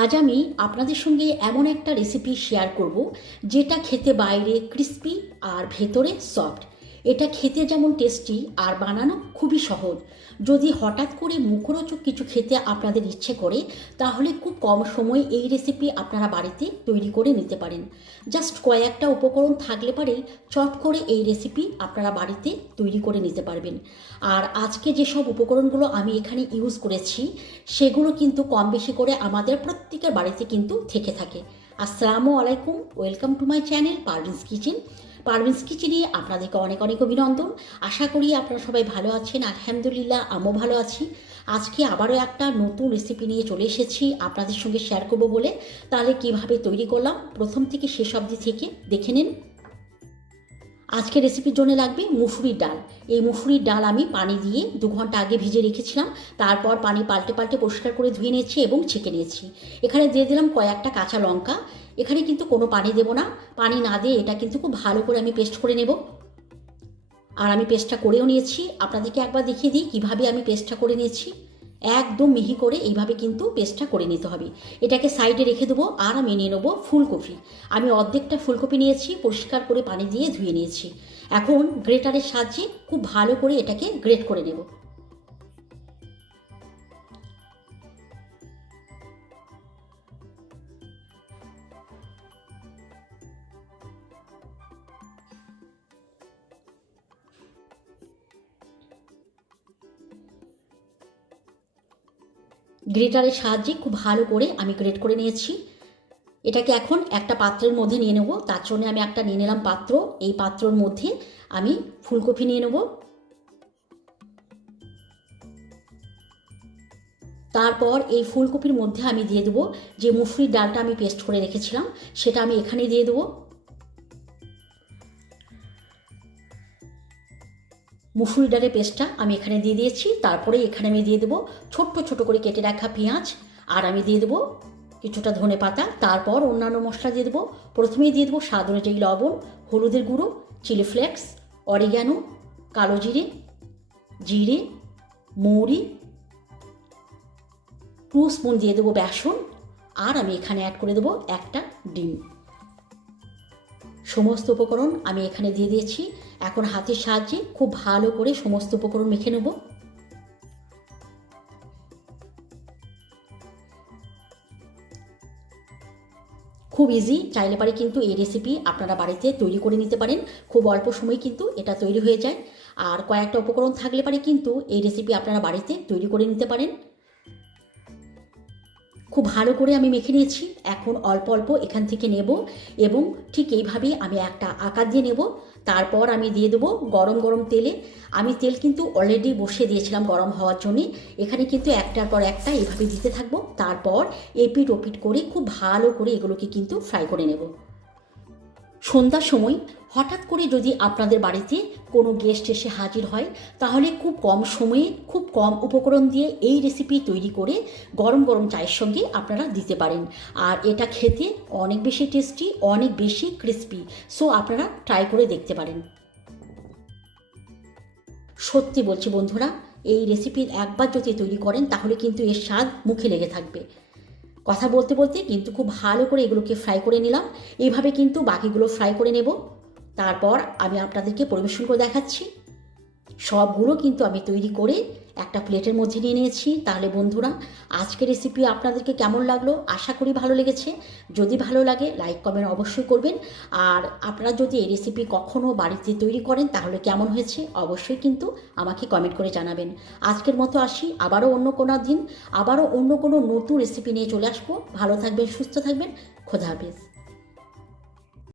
আজ আমি আপনাদের সঙ্গে এমন একটা রেসিপি শেয়ার করব যেটা খেতে বাইরে ক্রিস্পি আর ভেতরে সফট। এটা খেতে যেমন টেস্টি আর বানানো খুবই সহজ। যদি হঠাৎ করে মুখরোচক কিছু খেতে আপনাদের ইচ্ছে করে তাহলে খুব কম সময়ে এই রেসিপি আপনারা বাড়িতে তৈরি করে নিতে পারেন। জাস্ট কয়েকটা উপকরণ থাকলে পারেই চট করে এই রেসিপি আপনারা বাড়িতে তৈরি করে নিতে পারবেন। আর আজকে যেসব উপকরণগুলো আমি এখানে ইউজ করেছি সেগুলো কিন্তু কম বেশি করে আমাদের প্রত্যেকের বাড়িতে কিন্তু থেকে থাকে। আসসালামু আলাইকুম, welcome to my channel Parvin's kitchen. Parvin's কিচেনে আপনাদেরকে অনেক অনেক অভিনন্দন। আশা করি আপনারা সবাই ভালো আছেন। আলহামদুলিল্লাহ, আমিও ভালো আছি। আজকে আবারও একটা নতুন রেসিপি নিয়ে চলে এসেছি আপনাদের সঙ্গে শেয়ার করব বলে। তাহলে কিভাবে তৈরি করলাম প্রথম থেকে শেষ অবধি থেকে দেখে নিন। আজকে রেসিপির জন্য লাগবে মুসুরির ডাল। এই মুসুরির ডাল আমি পানি দিয়ে 2 ঘন্টা আগে ভিজে রেখেছিলাম। তারপর পানি পাল্টে পাল্টে পরিষ্কার করে ধুয়ে নিয়েছি এবং ছেঁকে নিয়েছি। এখানে দিয়ে দিলাম কয়েকটা কাঁচা লঙ্কা। এখানে কিন্তু কোনো পানি দেব না। পানি না দিয়ে এটা কিন্তু খুব ভালো করে আমি পেস্ট করে নেব। আর আমি পেস্টটা করেও নিয়েছি। আপনাদেরকে একবার দেখিয়ে দিই কীভাবে আমি পেস্টটা করে নিয়েছি। একদম মিহি করে এইভাবে কিন্তু পেস্টটা করে নিতে হবে। এটাকে সাইডে রেখে দেবো। আর আমি নিয়ে নেবো ফুলকপি। আমি অর্ধেকটা ফুলকপি নিয়েছি, পরিষ্কার করে পানি দিয়ে ধুয়ে নিয়েছি। এখন গ্রেটারের সাহায্যে খুব ভালো করে এটাকে গ্রেট করে নেব। গ্রেটারের সাহায্যে খুব ভালো করে আমি গ্রেট করে নিয়েছি। এটাকে এখন একটা পাত্রের মধ্যে নিয়ে নেব। তার জন্য আমি একটা নিয়ে নিলাম পাত্র। এই পাত্রর মধ্যে আমি ফুলকপি নিয়ে নেব। তারপর এই ফুলকপির মধ্যে আমি দিয়ে দেবো যে মুসুরির ডালটা আমি পেস্ট করে রেখেছিলাম, সেটা আমি এখানে দিয়ে দেবো। মুসুরি ডালের পেস্টটা আমি এখানে দিয়ে দিয়েছি। তারপরে এখানে আমি দিয়ে দেবো ছোট্ট ছোট করে কেটে রাখা পেঁয়াজ। আর আমি দিয়ে দেবো কিছুটা ধনে পাতা। তারপর অন্যান্য মশলা দিয়ে দেবো। প্রথমেই দিয়ে দেবো স্বাদ অনুযায়ী লবণ, হলুদের গুঁড়ো, চিলি ফ্লেক্স, অরিগ্যানো, কালো জিরে, জিরে, মৌরি, 2 স্পুন দিয়ে দেবো বেসন। আর আমি এখানে অ্যাড করে দেবো একটা ডিম। সমস্ত উপকরণ আমি এখানে দিয়ে দিয়েছি। এখন হাতের সাহায্যে খুব ভালো করে সমস্ত উপকরণ মেখে নেব। খুব ইজি, চাইলে পারে কিন্তু এই রেসিপি আপনারা বাড়িতে তৈরি করে নিতে পারেন। খুব অল্প সময় কিন্তু এটা তৈরি হয়ে যায়। আর কয়েকটা উপকরণ থাকলে পারে কিন্তু এই রেসিপি আপনারা বাড়িতে তৈরি করে নিতে পারেন। খুব ভালো করে আমি মেখে নিয়েছি। এখন অল্প অল্প এখান থেকে নেব এবং ঠিক এইভাবেই আমি একটা আকার দিয়ে নেব। তারপর আমি দিয়ে দেবো গরম গরম তেলে। আমি তেল কিন্তু অলরেডি বসিয়ে দিয়েছিলাম গরম হওয়ার জন্যে। এখানে কিন্তু একটার পর একটা এইভাবে দিতে থাকবো। তারপর এপিট ওপিট করে খুব ভালো করে এগুলোকে কিন্তু ফ্রাই করে নেব। সন্ধ্যার সময় হঠাৎ করে যদি আপনাদের বাড়িতে কোনো গেস্ট এসে হাজির হয় তাহলে খুব কম সময়ে খুব কম উপকরণ দিয়ে এই রেসিপি তৈরি করে গরম গরম চায়ের সঙ্গে আপনারা দিতে পারেন। আর এটা খেতে অনেক বেশি টেস্টি, অনেক বেশি ক্রিস্পি। সো আপনারা ট্রাই করে দেখতে পারেন। সত্যি বলছি বন্ধুরা, এই রেসিপির একবার যদি তৈরি করেন তাহলে কিন্তু এর স্বাদ মুখে লেগে থাকবে। কথা বলতে বলতে কিন্তু খুব ভালো করে এগুলোকে ফ্রাই করে নিলাম। এইভাবে কিন্তু বাকিগুলো ফ্রাই করে নেব। তারপর আমি আপনাদেরকে পরিবেশন করে দেখাচ্ছি। সবগুলো কিন্তু আমি তৈরি করে একটা প্লেটের মধ্যে নিয়ে নিয়েছি। তাহলে বন্ধুরা, আজকের রেসিপি আপনাদেরকে কেমন লাগলো? আশা করি ভালো লেগেছে। যদি ভালো লাগে লাইক কমেন্ট অবশ্যই করবেন। আর আপনারা যদি এই রেসিপি কখনও বাড়িতে তৈরি করেন তাহলে কেমন হয়েছে অবশ্যই কিন্তু আমাকে কমেন্ট করে জানাবেন। আজকের মতো আসি, আবারও অন্য কোনো দিন আবারও অন্য কোনো নতুন রেসিপি নিয়ে চলে আসবো। ভালো থাকবেন, সুস্থ থাকবেন। খোদা হাফেজ।